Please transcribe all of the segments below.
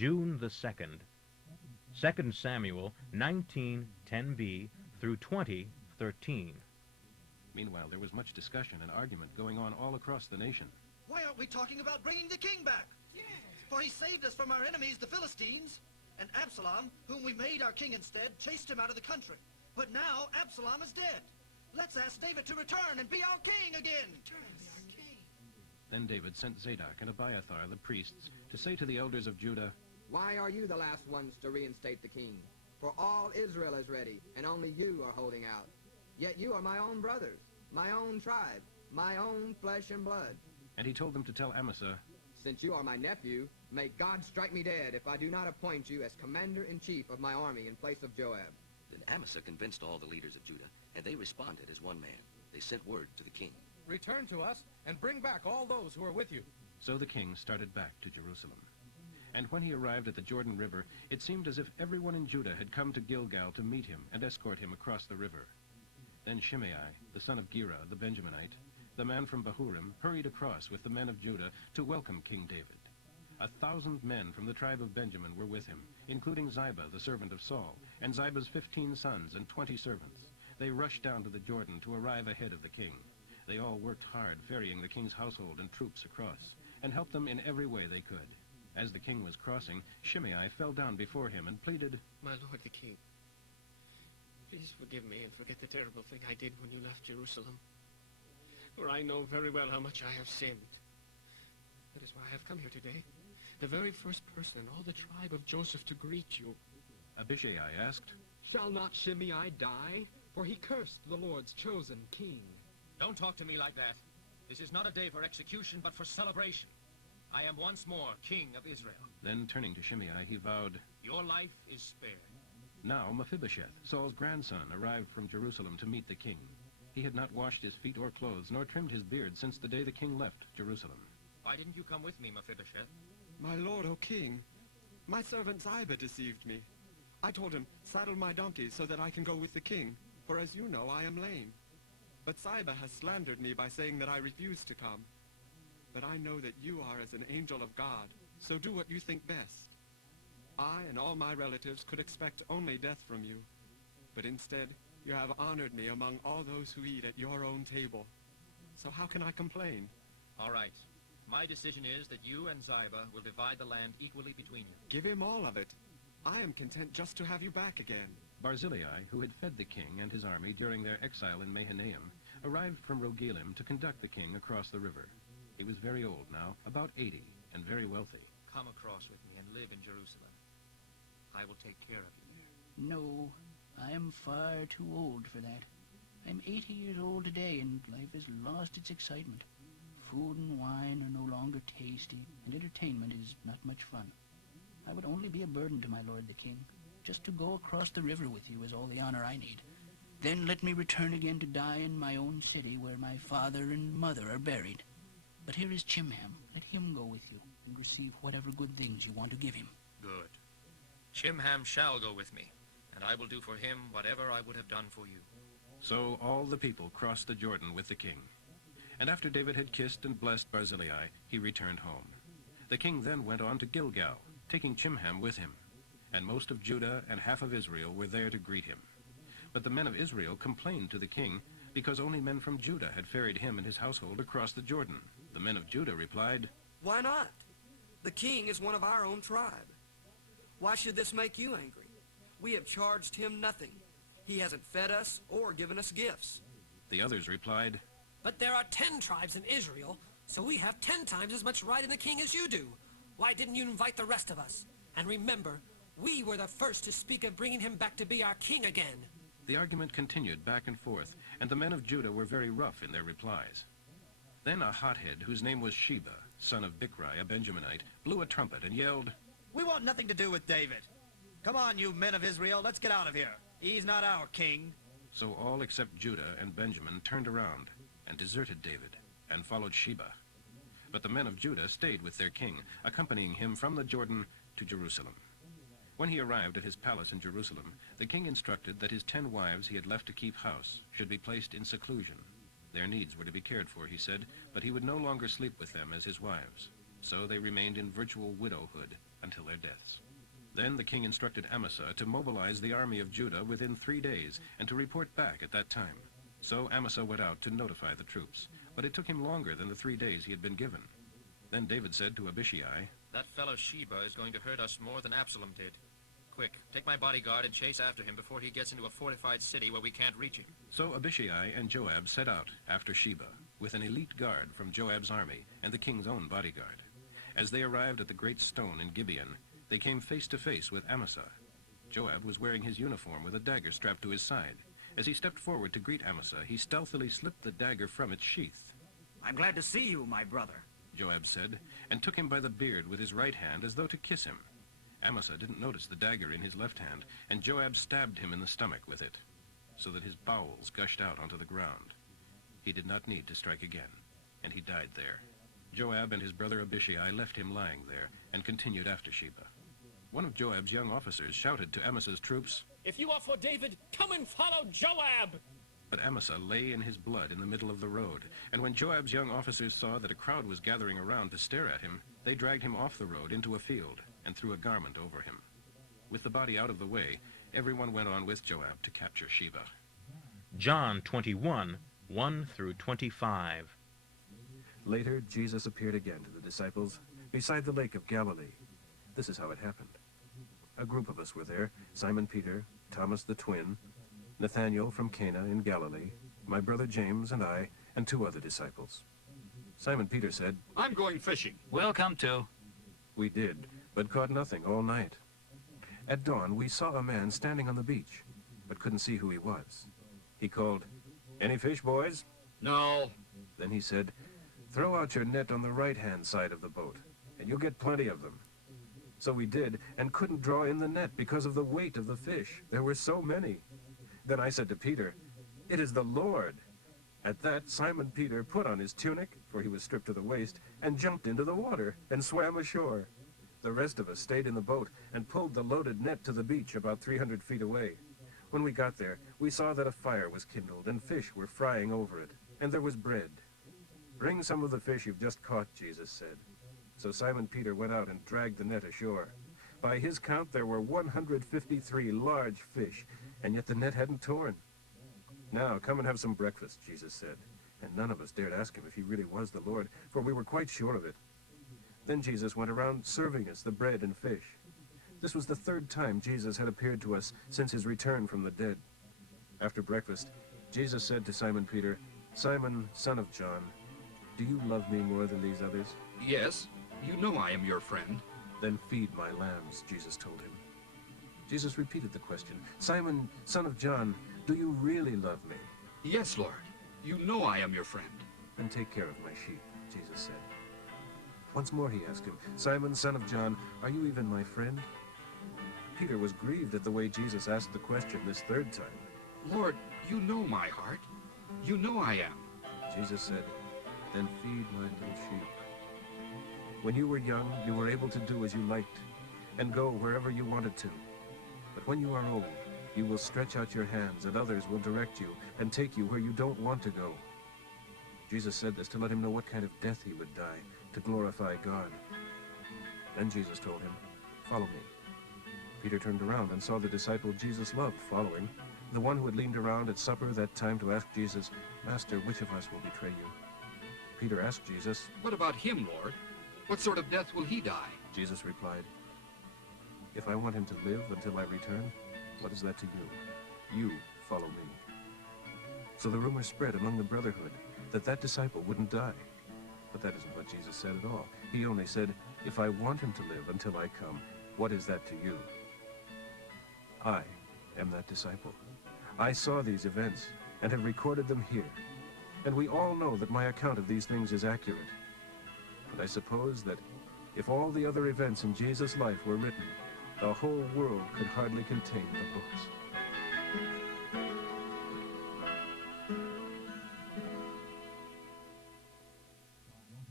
June the 2nd. 2 Samuel 19:10b through 20:13. Meanwhile, there was much discussion and argument going on all across the nation. Why aren't we talking about bringing the king back? Yes. For he saved us from our enemies, the Philistines. And Absalom, whom we made our king instead, chased him out of the country. But now Absalom is dead. Let's ask David to return and be our king again. Then David sent Zadok and Abiathar, the priests, to say to the elders of Judah, "Why are you the last ones to reinstate the king? For all Israel is ready, and only you are holding out. Yet you are my own brothers, my own tribe, my own flesh and blood." And he told them to tell Amasa, "Since you are my nephew, may God strike me dead if I do not appoint you as commander-in-chief of my army in place of Joab." Then Amasa convinced all the leaders of Judah, and they responded as one man. They sent word to the king. "Return to us, and bring back all those who are with you." So the king started back to Jerusalem. And when he arrived at the Jordan River, it seemed as if everyone in Judah had come to Gilgal to meet him and escort him across the river. Then Shimei, the son of Gera, the Benjaminite, the man from Bahurim, hurried across with the men of Judah to welcome King David. 1,000 men from the tribe of Benjamin were with him, including Ziba, the servant of Saul, and Ziba's 15 sons and 20 servants. They rushed down to the Jordan to arrive ahead of the king. They all worked hard ferrying the king's household and troops across, and helped them in every way they could. As the king was crossing, Shimei fell down before him and pleaded, "My lord the king, please forgive me and forget the terrible thing I did when you left Jerusalem. For I know very well how much I have sinned. That is why I have come here today, the very first person in all the tribe of Joseph to greet you." Abishai asked, "Shall not Shimei die? For he cursed the Lord's chosen king." "Don't talk to me like that. This is not a day for execution, but for celebration. I am once more king of Israel." Then turning to Shimei, he vowed, "Your life is spared." Now Mephibosheth, Saul's grandson, arrived from Jerusalem to meet the king. He had not washed his feet or clothes, nor trimmed his beard since the day the king left Jerusalem. "Why didn't you come with me, Mephibosheth?" "My lord, O king, my servant Ziba deceived me. I told him, 'Saddle my donkey so that I can go with the king, for as you know, I am lame.' But Ziba has slandered me by saying that I refused to come. But I know that you are as an angel of God, so do what you think best. I and all my relatives could expect only death from you, but instead you have honored me among all those who eat at your own table. So how can I complain?" "All right. My decision is that you and Ziba will divide the land equally between you." "Give him all of it. I am content just to have you back again." Barzillai, who had fed the king and his army during their exile in Mahanaim, arrived from Rogelim to conduct the king across the river. He was very old now, about 80, and very wealthy. "Come across with me and live in Jerusalem. I will take care of you there." "No, I am far too old for that. I'm 80 years old today, and life has lost its excitement. Food and wine are no longer tasty, and entertainment is not much fun. I would only be a burden to my lord the king. Just to go across the river with you is all the honor I need. Then let me return again to die in my own city where my father and mother are buried. But here is Chimham. Let him go with you and receive whatever good things you want to give him." "Good. Chimham shall go with me, and I will do for him whatever I would have done for you." So all the people crossed the Jordan with the king. And after David had kissed and blessed Barzillai, he returned home. The king then went on to Gilgal, taking Chimham with him. And most of Judah and half of Israel were there to greet him. But the men of Israel complained to the king because only men from Judah had ferried him and his household across the Jordan. The men of Judah replied, "Why not? The king is one of our own tribe. Why should this make you angry? We have charged him nothing. He hasn't fed us or given us gifts." The others replied, "But there are 10 tribes in Israel, so we have 10 times as much right in the king as you do. Why didn't you invite the rest of us? And remember, we were the first to speak of bringing him back to be our king again." The argument continued back and forth, and the men of Judah were very rough in their replies. Then a hothead, whose name was Sheba, son of Bichri, a Benjaminite, blew a trumpet and yelled, "We want nothing to do with David. Come on, you men of Israel, let's get out of here. He's not our king." So all except Judah and Benjamin turned around and deserted David and followed Sheba. But the men of Judah stayed with their king, accompanying him from the Jordan to Jerusalem. When he arrived at his palace in Jerusalem, the king instructed that his 10 wives he had left to keep house should be placed in seclusion. Their needs were to be cared for, he said, but he would no longer sleep with them as his wives. So they remained in virtual widowhood until until their deaths. Then the king instructed Amasa to mobilize the army of Judah within 3 days and to report back at that time. So Amasa went out to notify the troops, but it took him longer than the 3 days he had been given. Then David said to Abishai, "That fellow Sheba is going to hurt us more than Absalom did. Quick, take my bodyguard and chase after him before he gets into a fortified city where we can't reach him." So Abishai and Joab set out after Sheba, with an elite guard from Joab's army and the king's own bodyguard. As they arrived at the great stone in Gibeon, they came face to face with Amasa. Joab was wearing his uniform with a dagger strapped to his side. As he stepped forward to greet Amasa, he stealthily slipped the dagger from its sheath. "I'm glad to see you, my brother," Joab said, and took him by the beard with his right hand as though to kiss him. Amasa didn't notice the dagger in his left hand, and Joab stabbed him in the stomach with it, so that his bowels gushed out onto the ground. He did not need to strike again, and he died there. Joab and his brother Abishai left him lying there and continued after Sheba. One of Joab's young officers shouted to Amasa's troops, "If you are for David, come and follow Joab!" But Amasa lay in his blood in the middle of the road, and when Joab's young officers saw that a crowd was gathering around to stare at him, they dragged him off the road into a field and threw a garment over him. With the body out of the way, everyone went on with Joab to capture Sheba. John 21, 1 through 25. Later, Jesus appeared again to the disciples beside the lake of Galilee. This is how it happened. A group of us were there: Simon Peter, Thomas the twin, Nathanael from Cana in Galilee, my brother James and I, and 2 other disciples. Simon Peter said, "I'm going fishing." "We'll come too." We did, but caught nothing all night. At dawn, we saw a man standing on the beach, but couldn't see who he was. He called, "Any fish, boys?" "No." Then he said, "Throw out your net on the right-hand side of the boat, and you'll get plenty of them." So we did, and couldn't draw in the net because of the weight of the fish. There were so many. Then I said to Peter, "It is the Lord." At that, Simon Peter put on his tunic, for he was stripped to the waist, and jumped into the water and swam ashore. The rest of us stayed in the boat and pulled the loaded net to the beach about 300 feet away. When we got there, we saw that a fire was kindled and fish were frying over it, and there was bread. "Bring some of the fish you've just caught," Jesus said. So Simon Peter went out and dragged the net ashore. By his count, there were 153 large fish, and yet the net hadn't torn. "Now, come and have some breakfast," Jesus said. And none of us dared ask him if he really was the Lord, for we were quite sure of it. Then Jesus went around serving us the bread and fish. This was the 3rd time Jesus had appeared to us since his return from the dead. After breakfast, Jesus said to Simon Peter, "Simon, son of John, do you love me more than these others?" "Yes. You know I am your friend." "Then feed my lambs," Jesus told him. Jesus repeated the question, "Simon, son of John, do you really love me?" "Yes, Lord. You know I am your friend." "Then take care of my sheep," Jesus said. Once more he asked him, "Simon, son of John, are you even my friend?" Peter was grieved at the way Jesus asked the question this 3rd time. "Lord, you know my heart. You know I am." Jesus said, "Then feed my little sheep. When you were young, you were able to do as you liked and go wherever you wanted to. But when you are old, you will stretch out your hands and others will direct you and take you where you don't want to go." Jesus said this to let him know what kind of death he would die to glorify God. Then Jesus told him, "Follow me." Peter turned around and saw the disciple Jesus loved following, the one who had leaned around at supper that time to ask Jesus, "Master, which of us will betray you?" Peter asked Jesus, "What about him, Lord? What sort of death will he die?" Jesus replied, "If I want him to live until I return, what is that to you? You follow me." So the rumor spread among the brotherhood that disciple wouldn't die. But that isn't what Jesus said at all. He only said, "If I want him to live until I come, what is that to you?" I am that disciple. I saw these events and have recorded them here. And we all know that my account of these things is accurate. But I suppose that if all the other events in Jesus' life were written, the whole world could hardly contain the books.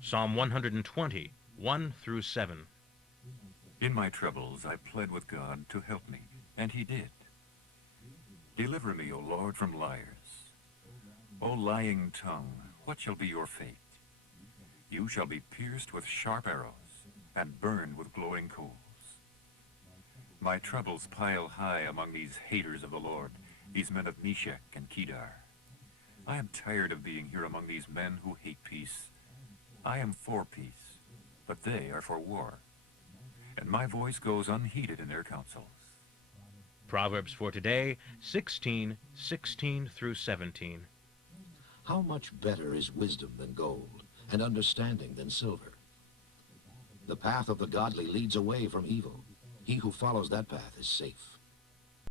Psalm 120, 1 through 7. In my troubles I pled with God to help me, and he did. Deliver me, O Lord, from liars. O lying tongue, what shall be your fate? You shall be pierced with sharp arrows and burned with glowing coals. My troubles pile high among these haters of the Lord, these men of Meshach and Kedar. I am tired of being here among these men who hate peace. I am for peace, but they are for war, and my voice goes unheeded in their councils. Proverbs for today, 16:16 through 17. How much better is wisdom than gold, and understanding than silver? The path of the godly leads away from evil. He who follows that path is safe.